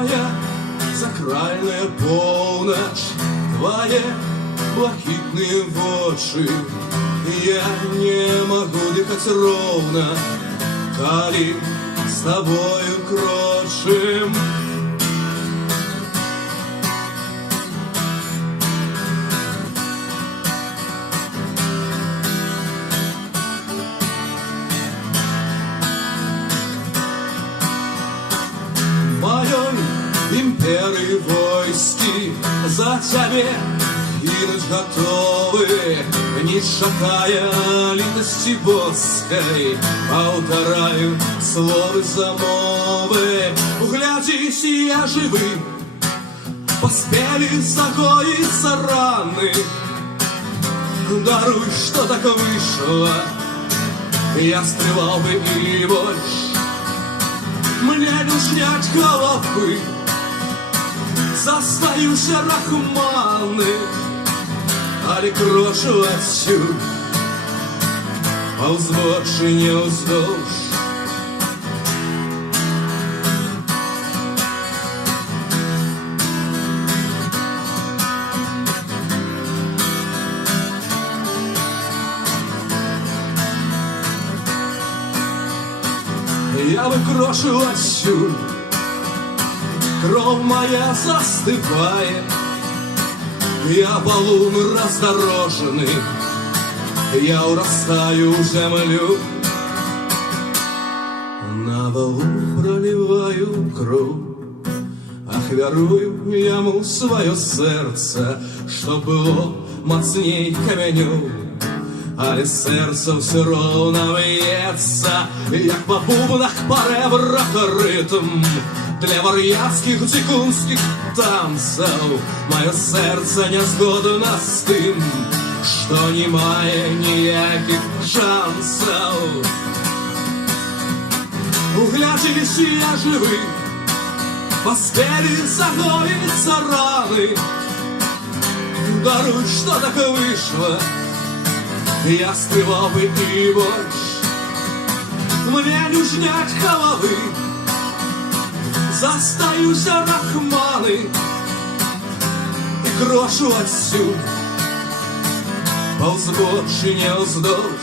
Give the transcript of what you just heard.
Моя сакральная полночь, твои блакитные вочы. Я не могу дыхать ровно, коли с тобою крошим. Моей империи войски за тебе гинуть готовы, не шатая литости боской, полтораю словы замовы. Углядись, я живым, поспели загоиться раны. Даруй, что так вышло, я стрелал бы и больше. Мне не снять головы, застаюся рахманы, али крошу отсюда, ползбочи не уздолж. Я выкрошу отсюда, кровь моя застывает, я полун раздороженный, я урастаю в землю. На валу проливаю кровь, ахвярую яму свое сердце, чтоб было мацней каменю. Але серце все ровно б'ється, як по бубнах по ребрах ритм для вар'ятських дзикунських танців. Моє серце не згодно з тим, що не має ніяких шансів. Угляділись, я живий, поспели загоїться рани. Даруй, що так вийшло, я скрывал бы и больше. Мне не снять головы, застаюся рахманы и крошу отсюда, ползбочи не уздолж.